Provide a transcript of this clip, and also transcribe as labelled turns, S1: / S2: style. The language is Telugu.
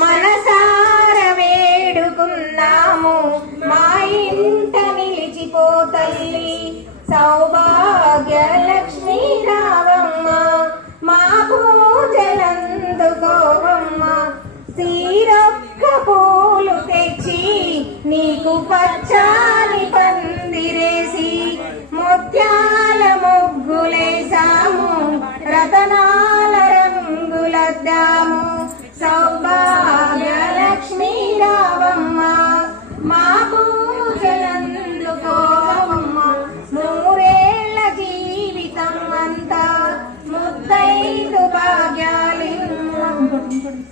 S1: మనసార వేడుకున్నాము. మా ఇంట నిలిచిపో తల్లి సౌభాగ్య లక్ష్మీ రావమ్మ మా పూజలందుకోవమ్మ సీరొక్క పూలు తెచ్చి నీకు పచ్చా corre, corre.